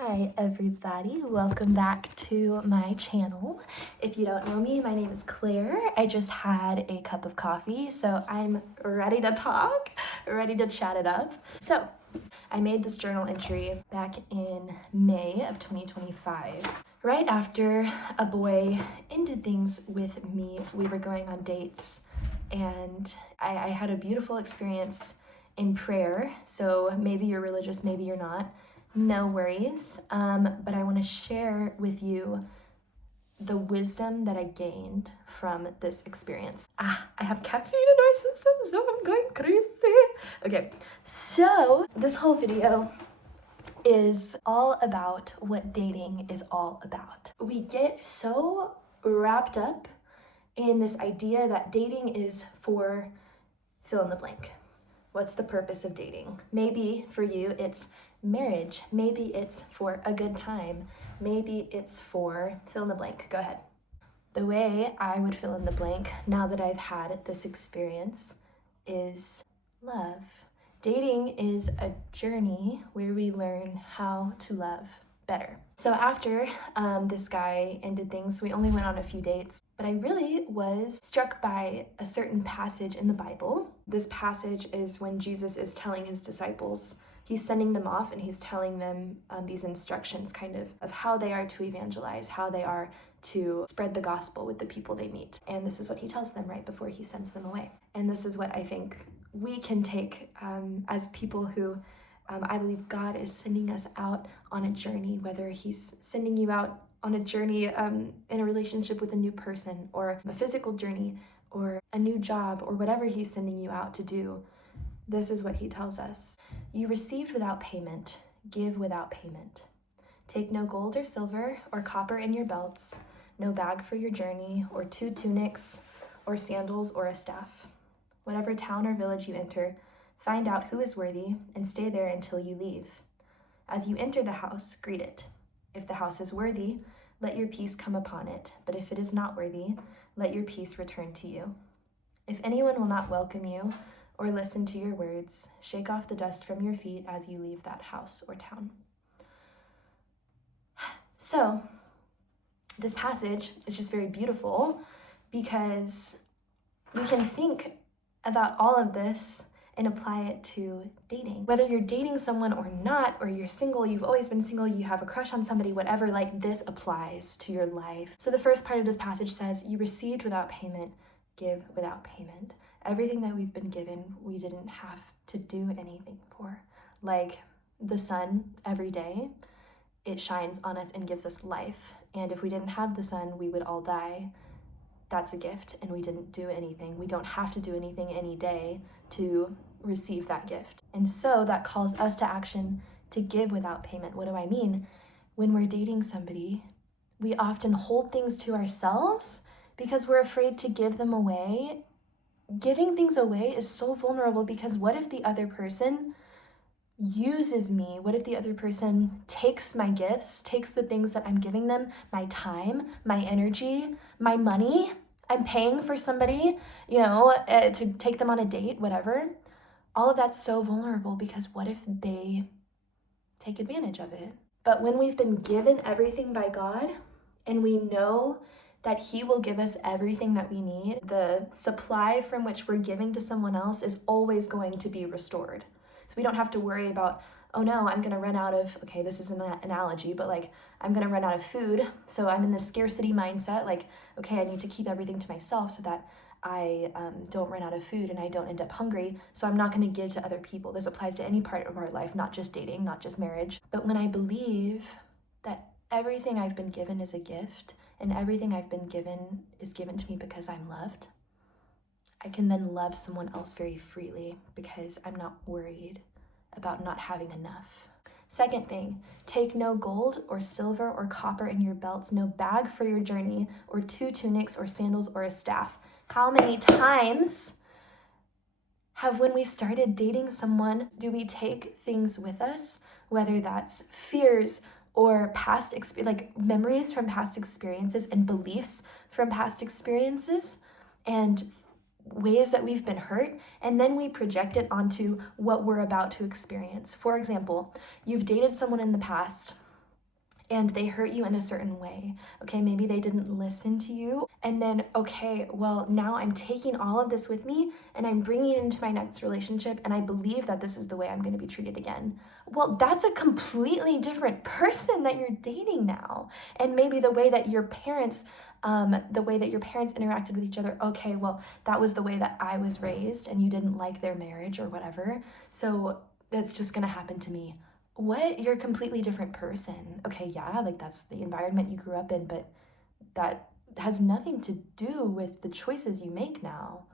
Hi everybody, welcome back to my channel. If you don't know me, my name is Claire. I just had a cup of coffee, so I'm ready to talk, ready to chat it up. So, I made this journal entry back in May of 2025. Right after a boy ended things with me, we were going on dates, and I had a beautiful experience in prayer. So maybe you're religious, maybe you're not. No worries. But I want to share with you the wisdom that I gained from this experience. I have caffeine in my system, so I'm going crazy. Okay, so this whole video is all about what dating is all about. We get so wrapped up in this idea that dating is for fill in the blank. What's the purpose of dating? Maybe for you it's marriage. Maybe it's for a good time. Maybe it's for fill in the blank. Go ahead. The way I would fill in the blank now that I've had this experience is love. Dating is a journey where we learn how to love better. So after this guy ended things, we only went on a few dates, but I really was struck by a certain passage in the Bible. This passage is when Jesus is telling his disciples, he's sending them off and he's telling them these instructions kind of how they are to evangelize, how they are to spread the gospel with the people they meet. And this is what he tells them right before he sends them away. And this is what I think we can take as people who I believe God is sending us out on a journey, whether he's sending you out on a journey in a relationship with a new person, or a physical journey, or a new job, or whatever he's sending you out to do. This is what he tells us. You received without payment, give without payment. Take no gold or silver or copper in your belts, no bag for your journey, or 2 tunics, or sandals, or a staff. Whatever town or village you enter, find out who is worthy and stay there until you leave. As you enter the house, greet it. If the house is worthy, let your peace come upon it, but if it is not worthy, let your peace return to you. If anyone will not welcome you or listen to your words, shake off the dust from your feet as you leave that house or town. So, this passage is just very beautiful because we can think about all of this and apply it to dating. Whether you're dating someone or not, or you're single, you've always been single, you have a crush on somebody, whatever, like this applies to your life. So the first part of this passage says, you received without payment, give without payment. Everything that we've been given, we didn't have to do anything for. Like the sun every day, it shines on us and gives us life. And if we didn't have the sun, we would all die. That's a gift, and we didn't do anything. We don't have to do anything any day to receive that gift. And so that calls us to action to give without payment. What do I mean? When we're dating somebody, we often hold things to ourselves because we're afraid to give them away. Giving things away is so vulnerable because what if the other person uses me? What if the other person takes my gifts, takes the things that I'm giving them, my time, my energy, my money? I'm paying for somebody, to take them on a date, whatever. All of that's so vulnerable because what if they take advantage of it? But when we've been given everything by God and we know that he will give us everything that we need, the supply from which we're giving to someone else is always going to be restored. So we don't have to worry about, oh no, I'm gonna run out of, okay, this is an analogy, but like, I'm gonna run out of food. So I'm in this scarcity mindset, like, okay, I need to keep everything to myself so that I don't run out of food and I don't end up hungry. So I'm not gonna give to other people. This applies to any part of our life, not just dating, not just marriage. But when I believe that everything I've been given is a gift and everything I've been given is given to me because I'm loved, I can then love someone else very freely because I'm not worried about not having enough. Second thing, take no gold or silver or copper in your belts, no bag for your journey, or 2 tunics or sandals or a staff. How many times when we started dating someone, do we take things with us, whether that's fears or past memories from past experiences and beliefs from past experiences and ways that we've been hurt, and then we project it onto what we're about to experience. For example, you've dated someone in the past and they hurt you in a certain way. Okay, maybe they didn't listen to you. And then, okay, well, now I'm taking all of this with me and I'm bringing it into my next relationship, and I believe that this is the way I'm going to be treated again. Well, that's a completely different person that you're dating now. And maybe the way that your parents interacted with each other, okay, well, that was the way that I was raised and you didn't like their marriage or whatever. So that's just going to happen to me. What? You're a completely different person. Okay, yeah, like that's the environment you grew up in, but that has nothing to do with the choices you make now.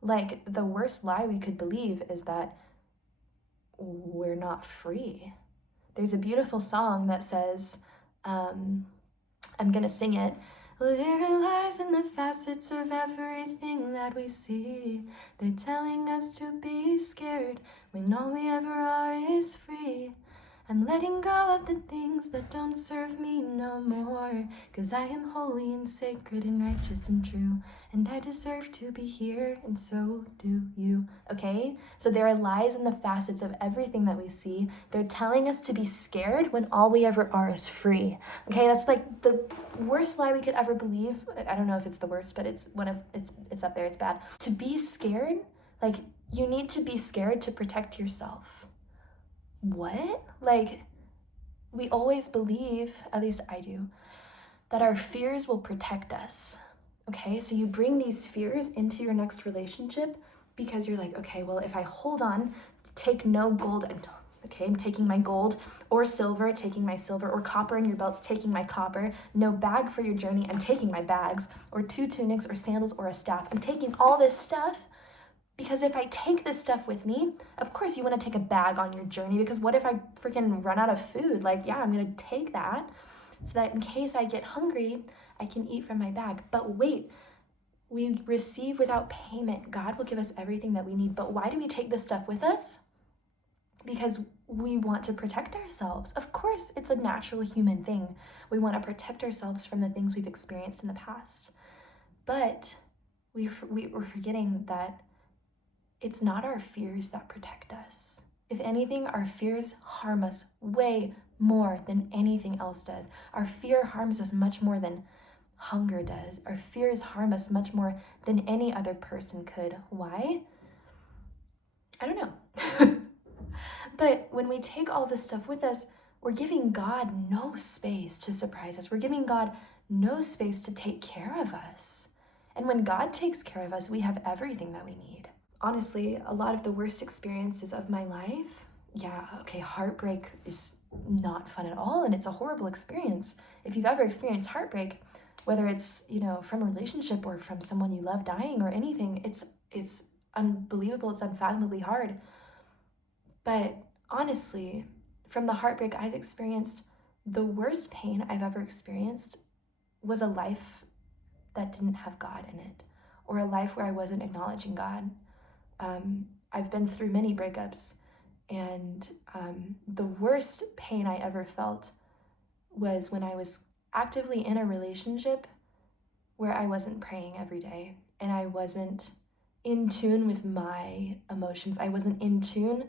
Like, the worst lie we could believe is that we're not free. There's a beautiful song that says, I'm gonna sing it. There lies in the facets of everything that we see. They're telling us to be scared when all we ever are is free. I'm letting go of the things that don't serve me no more, 'cause I am holy and sacred and righteous and true, and I deserve to be here, and so do you. Okay? So there are lies in the facets of everything that we see. They're telling us to be scared when all we ever are is free. Okay? That's like the worst lie we could ever believe. I don't know if it's the worst, but it's it's up there. It's bad. To be scared, like, you need to be scared to protect yourself. What? Like, we always believe, at least I do, that our fears will protect us. Okay, so you bring these fears into your next relationship because you're like, okay, well, if I hold on, take no gold, okay, I'm taking my gold, or silver, taking my silver, or copper in your belts, taking my copper, no bag for your journey, I'm taking my bags, or 2 tunics, or sandals, or a staff, I'm taking all this stuff. Because if I take this stuff with me, of course you want to take a bag on your journey, because what if I freaking run out of food? Like, yeah, I'm going to take that so that in case I get hungry, I can eat from my bag. But wait, we receive without payment. God will give us everything that we need. But why do we take this stuff with us? Because we want to protect ourselves. Of course, it's a natural human thing. We want to protect ourselves from the things we've experienced in the past. But we're forgetting that it's not our fears that protect us. If anything, our fears harm us way more than anything else does. Our fear harms us much more than hunger does. Our fears harm us much more than any other person could. Why? I don't know. But when we take all this stuff with us, we're giving God no space to surprise us. We're giving God no space to take care of us. And when God takes care of us, we have everything that we need. Honestly, a lot of the worst experiences of my life, yeah, okay, heartbreak is not fun at all, and it's a horrible experience. If you've ever experienced heartbreak, whether it's, from a relationship or from someone you love dying or anything, it's unbelievable, it's unfathomably hard. But honestly, from the heartbreak I've experienced, the worst pain I've ever experienced was a life that didn't have God in it, or a life where I wasn't acknowledging God. I've been through many breakups, and the worst pain I ever felt was when I was actively in a relationship where I wasn't praying every day, and I wasn't in tune with my emotions. I wasn't in tune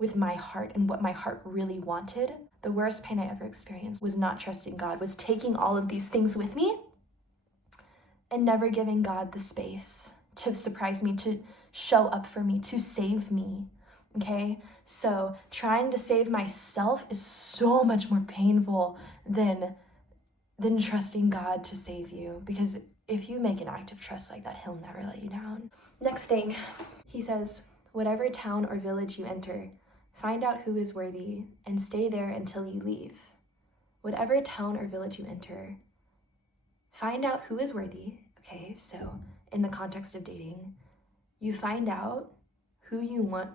with my heart and what my heart really wanted. The worst pain I ever experienced was not trusting God, was taking all of these things with me and never giving God the space to surprise me, to show up for me, to save me. Okay? So trying to save myself is so much more painful than trusting God to save you, because if you make an act of trust like that, he'll never let you down. Next thing, he says, whatever town or village you enter, find out who is worthy and stay there until you leave. Whatever town or village you enter, find out who is worthy. Okay, so in the context of dating, you find out who you want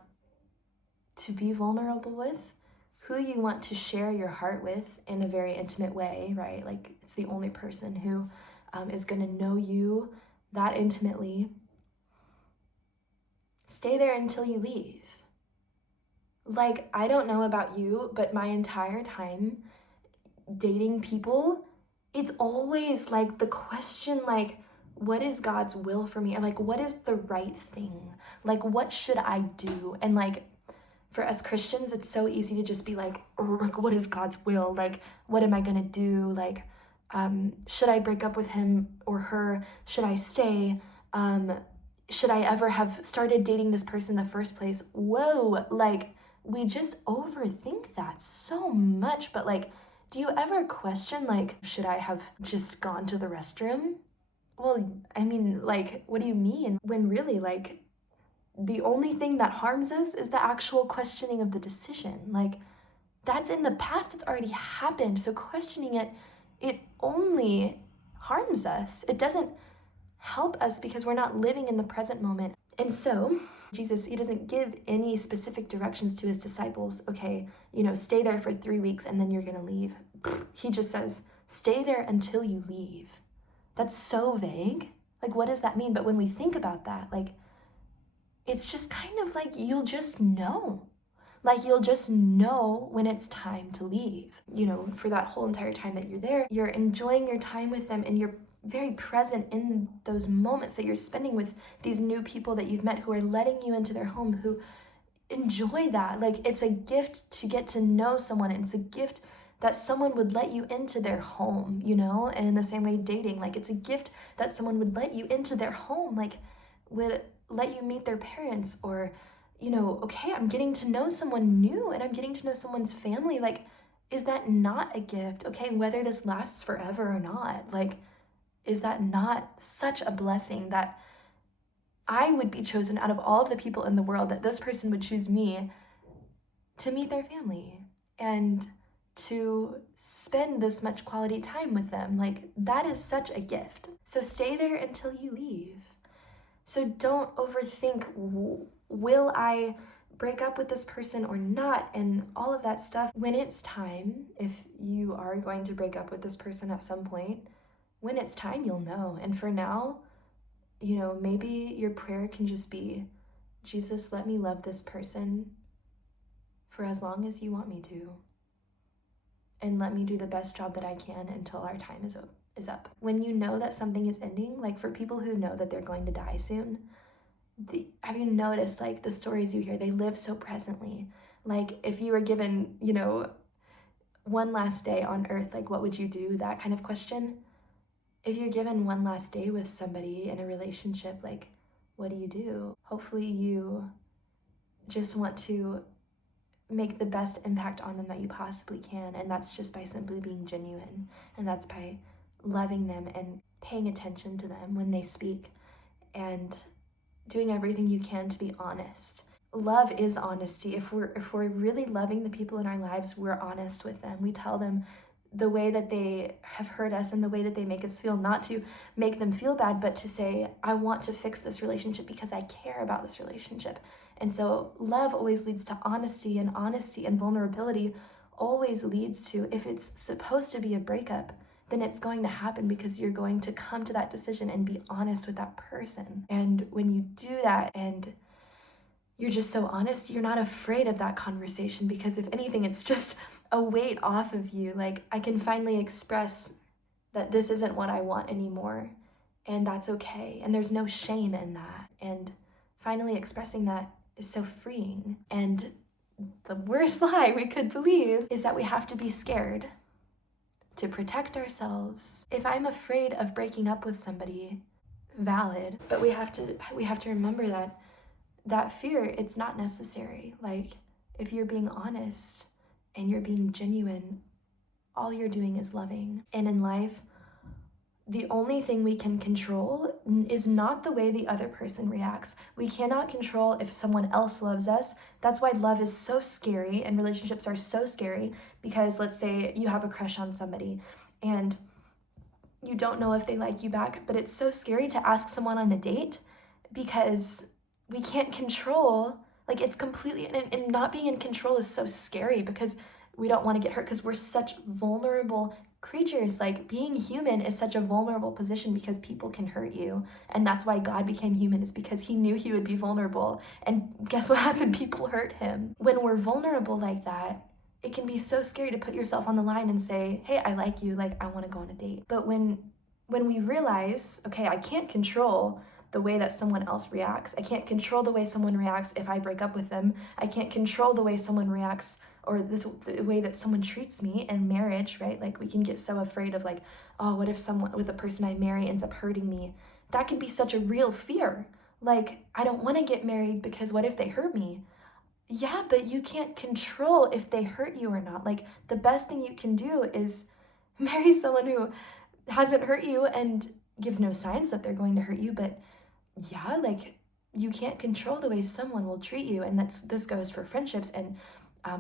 to be vulnerable with, who you want to share your heart with in a very intimate way, right? Like, it's the only person who is going to know you that intimately. Stay there until you leave. Like, I don't know about you, but my entire time dating people, it's always like the question, like, what is God's will for me? Or like, what is the right thing? Like, what should I do? And like, For us Christians, it's so easy to just be like, oh, like, what is God's will? Like, what am I gonna do? Like, should I break up with him or her? Should I stay? Should I ever have started dating this person in the first place? Whoa, like, we just overthink that so much. But like, do you ever question, like, should I have just gone to the restroom? Well, I mean, like, what do you mean? When really, like, the only thing that harms us is the actual questioning of the decision. Like, that's in the past, it's already happened. So questioning it, it only harms us. It doesn't help us because we're not living in the present moment. And so Jesus, he doesn't give any specific directions to his disciples. Okay, stay there for 3 weeks and then you're gonna leave. He just says, stay there until you leave. That's so vague. Like, what does that mean? But when we think about that, like, it's just kind of like you'll just know. Like, you'll just know when it's time to leave. For that whole entire time that you're there, you're enjoying your time with them and you're very present in those moments that you're spending with these new people that you've met who are letting you into their home, who enjoy that. Like, it's a gift to get to know someone, and it's a gift that someone would let you into their home, and in the same way dating, like, it's a gift that someone would let you into their home, like, would let you meet their parents, or okay, I'm getting to know someone new and I'm getting to know someone's family. Like, is that not a gift? Okay, whether this lasts forever or not, like, is that not such a blessing that I would be chosen out of all of the people in the world, that this person would choose me to meet their family and to spend this much quality time with them? Like, that is such a gift. So stay there until you leave. So don't overthink, will I break up with this person or not, and all of that stuff. When it's time, if you are going to break up with this person at some point, when it's time, you'll know. And for now, maybe your prayer can just be, Jesus, let me love this person for as long as you want me to. And let me do the best job that I can until our time is up. When you know that something is ending, like for people who know that they're going to die soon, have you noticed, like, the stories you hear, they live so presently. Like, if you were given, one last day on earth, like, what would you do? That kind of question. If you're given one last day with somebody in a relationship, like, what do you do? Hopefully you just want to make the best impact on them that you possibly can, and that's just by simply being genuine, and that's by loving them and paying attention to them when they speak, and doing everything you can to be honest. Love is honesty. If we're really loving the people in our lives, we're honest with them. We tell them the way that they have hurt us and the way that they make us feel, not to make them feel bad, but to say, I want to fix this relationship because I care about this relationship. And so love always leads to honesty, and honesty and vulnerability always leads to, if it's supposed to be a breakup, then it's going to happen because you're going to come to that decision and be honest with that person. And when you do that and you're just so honest, you're not afraid of that conversation, because if anything, it's just a weight off of you. Like, I can finally express that this isn't what I want anymore, and that's okay. And there's no shame in that. And finally expressing that is so freeing. And the worst lie we could believe is that we have to be scared to protect ourselves. If I'm afraid of breaking up with somebody, valid, but we have to remember that fear, it's not necessary. Like, if you're being honest and you're being genuine, all you're doing is loving. And in life, the only thing we can control is not the way the other person reacts. We cannot control if someone else loves us. That's why love is so scary and relationships are so scary, because let's say you have a crush on somebody and you don't know if they like you back, but it's so scary to ask someone on a date because we can't control, like, it's completely, and not being in control is so scary because we don't want to get hurt, because we're such vulnerable creatures. Like, being human is such a vulnerable position because people can hurt you. And that's why God became human, is because he knew he would be vulnerable. And guess what happened? People hurt him. When we're vulnerable like that, it can be so scary to put yourself on the line and say, hey, I like you, like, I want to go on a date. But when we realize, okay, I can't control the way that someone else reacts. I can't control the way someone reacts if I break up with them. I can't control the way someone reacts or the way that someone treats me in marriage, right? Like we can get so afraid of like, oh, what if the person I marry ends up hurting me? That can be such a real fear. Like, I don't want to get married because what if they hurt me? Yeah, but you can't control if they hurt you or not. Like, the best thing you can do is marry someone who hasn't hurt you and gives no signs that they're going to hurt you. But yeah, like, you can't control the way someone will treat you. And this goes for friendships and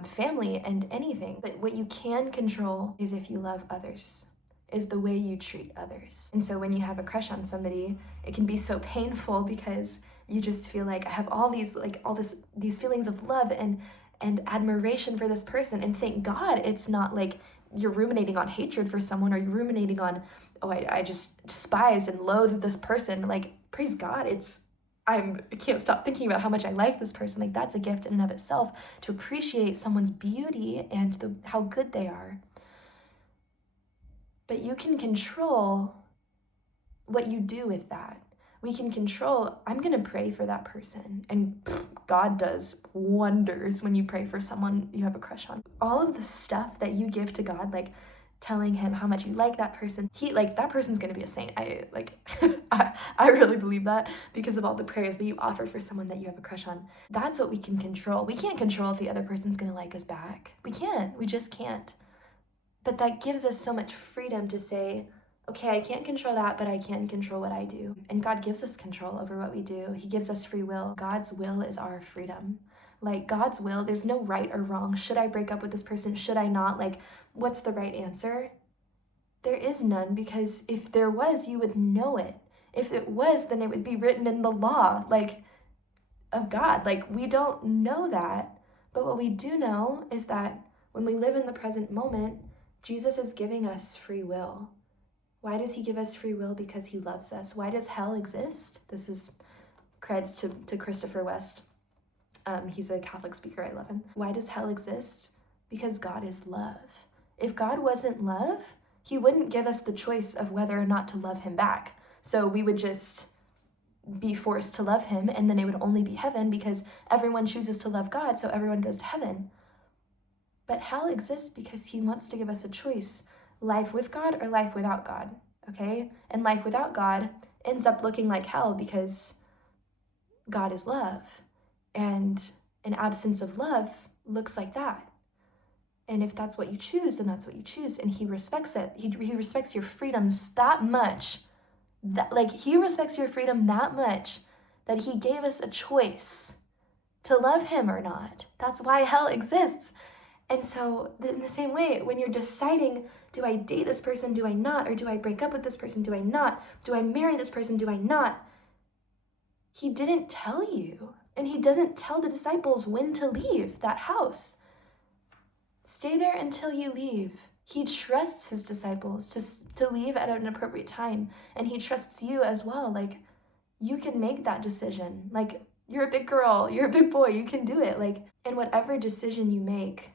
family and anything. But what you can control is if you love others, is the way you treat others. And so when you have a crush on somebody, it can be so painful because you just feel like I have these feelings of love and admiration for this person. And thank God it's not like you're ruminating on hatred for someone, or you're ruminating on, oh, I just despise and loathe this person. Like, praise God, I can't stop thinking about how much I like this person. Like, that's a gift in and of itself, to appreciate someone's beauty and how good they are. But you can control what you do with that. We can control, I'm going to pray for that person. And God does wonders when you pray for someone you have a crush on. All of the stuff that you give to God, like telling him how much you like that person, that person's going to be a saint. I really believe that because of all the prayers that you offer for someone that you have a crush on. That's what we can control. We can't control if the other person's going to like us back. We can't. We just can't. But that gives us so much freedom to say, okay, I can't control that, but I can control what I do. And God gives us control over what we do. He gives us free will. God's will is our freedom. Like, God's will, there's no right or wrong. Should I break up with this person? Should I not? Like, what's the right answer? There is none, because if there was, you would know it. If it was, then it would be written in the law, like, of God. Like, we don't know that. But what we do know is that when we live in the present moment, Jesus is giving us free will. Why does he give us free will? Because he loves us. Why does hell exist? This is creds to Christopher West. He's a Catholic speaker. I love him. Why does hell exist? Because God is love. If God wasn't love, he wouldn't give us the choice of whether or not to love him back. So we would just be forced to love him, and then it would only be heaven because everyone chooses to love God, so everyone goes to heaven. But hell exists because he wants to give us a choice, life with God or life without God, okay? And life without God ends up looking like hell because God is love. And an absence of love looks like that. And if that's what you choose, then that's what you choose. And he respects it. He respects your freedoms that much. He respects your freedom that much that he gave us a choice to love him or not. That's why hell exists. And so in the same way, when you're deciding, do I date this person, do I not? Or do I break up with this person, do I not? Do I marry this person, do I not? He didn't tell you. And he doesn't tell the disciples when to leave that house. Stay there until you leave. He trusts his disciples to leave at an appropriate time. And he trusts you as well. Like, you can make that decision. Like, you're a big girl, you're a big boy, you can do it. Like, and whatever decision you make,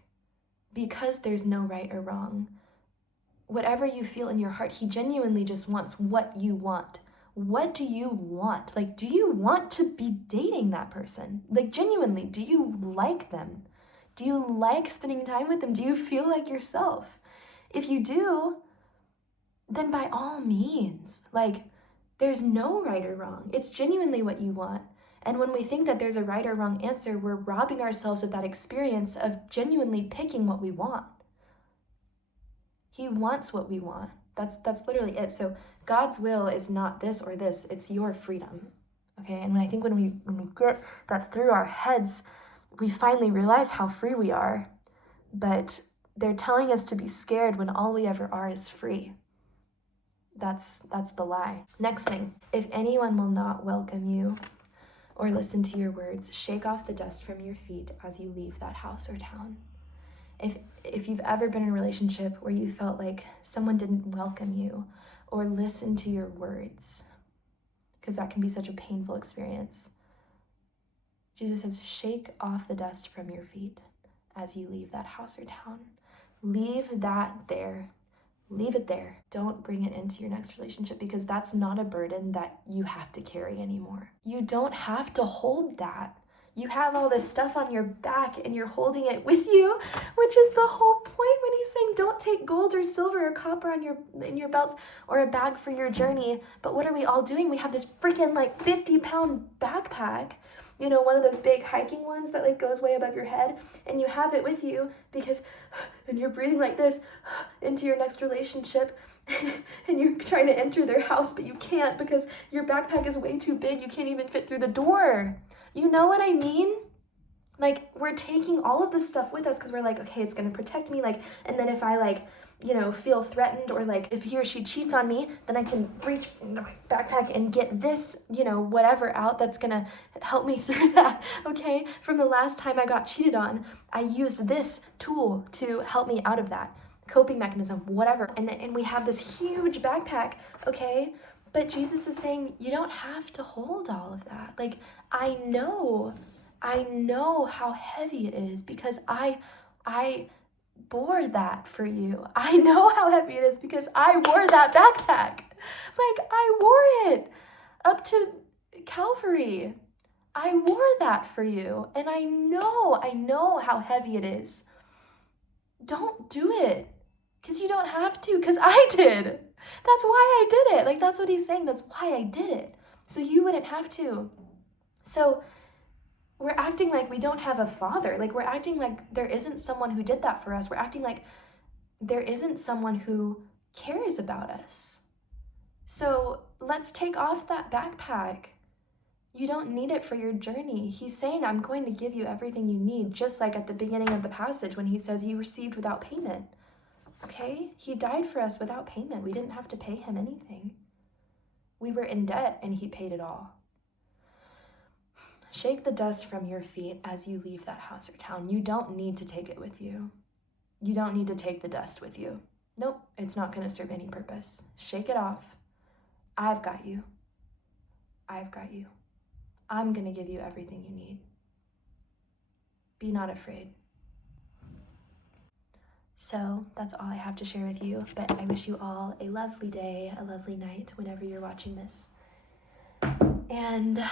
because there's no right or wrong, whatever you feel in your heart, he genuinely just wants what you want. What do you want? Like, do you want to be dating that person? Like, genuinely, do you like them? Do you like spending time with them? Do you feel like yourself? If you do, then by all means, like, there's no right or wrong. It's genuinely what you want. And when we think that there's a right or wrong answer, we're robbing ourselves of that experience of genuinely picking what we want. He wants what we want. That's literally it. So God's will is not this or this, it's your freedom. Okay? And I think when we get that through our heads, we finally realize how free we are. But they're telling us to be scared when all we ever are is free. That's the lie. Next thing, if anyone will not welcome you or listen to your words, shake off the dust from your feet as you leave that house or town. If you've ever been in a relationship where you felt like someone didn't welcome you or listen to your words, because that can be such a painful experience, Jesus says, shake off the dust from your feet as you leave that house or town. Leave that there. leave it there. Don't bring it into your next relationship, because that's not a burden that you have to carry anymore. You don't have to hold that. You have all this stuff on your back and you're holding it with you, which is the whole point when he's saying don't take gold or silver or copper in your belts or a bag for your journey. But what are we all doing? We have this freaking like 50-pound backpack, you know, one of those big hiking ones that like goes way above your head, and you have it with you because, and you're breathing like this into your next relationship, and you're trying to enter their house, but you can't because your backpack is way too big. You can't even fit through the door. You know what I mean? Like, we're taking all of this stuff with us because we're like, okay, it's going to protect me. Like, and then if I like, you know, feel threatened, or like if he or she cheats on me, then I can reach into my backpack and get this, you know, whatever out that's going to help me through that. Okay. From the last time I got cheated on, I used this tool to help me out of that coping mechanism, whatever. And we have this huge backpack. Okay. But Jesus is saying, you don't have to hold all of that. Like, I know how heavy it is because I bore that for you. I know how heavy it is because I wore that backpack. Like, I wore it up to Calvary. I wore that for you. And I know how heavy it is. Don't do it because you don't have to, because I did. That's why I did it. Like, that's what he's saying. That's why I did it. So you wouldn't have to. So we're acting like we don't have a father. Like, we're acting like there isn't someone who did that for us. We're acting like there isn't someone who cares about us. So let's take off that backpack. You don't need it for your journey. He's saying, I'm going to give you everything you need, just like at the beginning of the passage when he says you received without payment. Okay? He died for us without payment. We didn't have to pay him anything. We were in debt and he paid it all. Shake the dust from your feet as you leave that house or town. You don't need to take it with you. You don't need to take the dust with you. Nope, it's not going to serve any purpose. Shake it off. I've got you. I've got you. I'm going to give you everything you need. Be not afraid. So that's all I have to share with you, but I wish you all a lovely day, a lovely night whenever you're watching this. And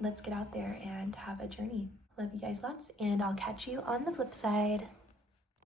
let's get out there and have a journey. Love you guys lots, and I'll catch you on the flip side.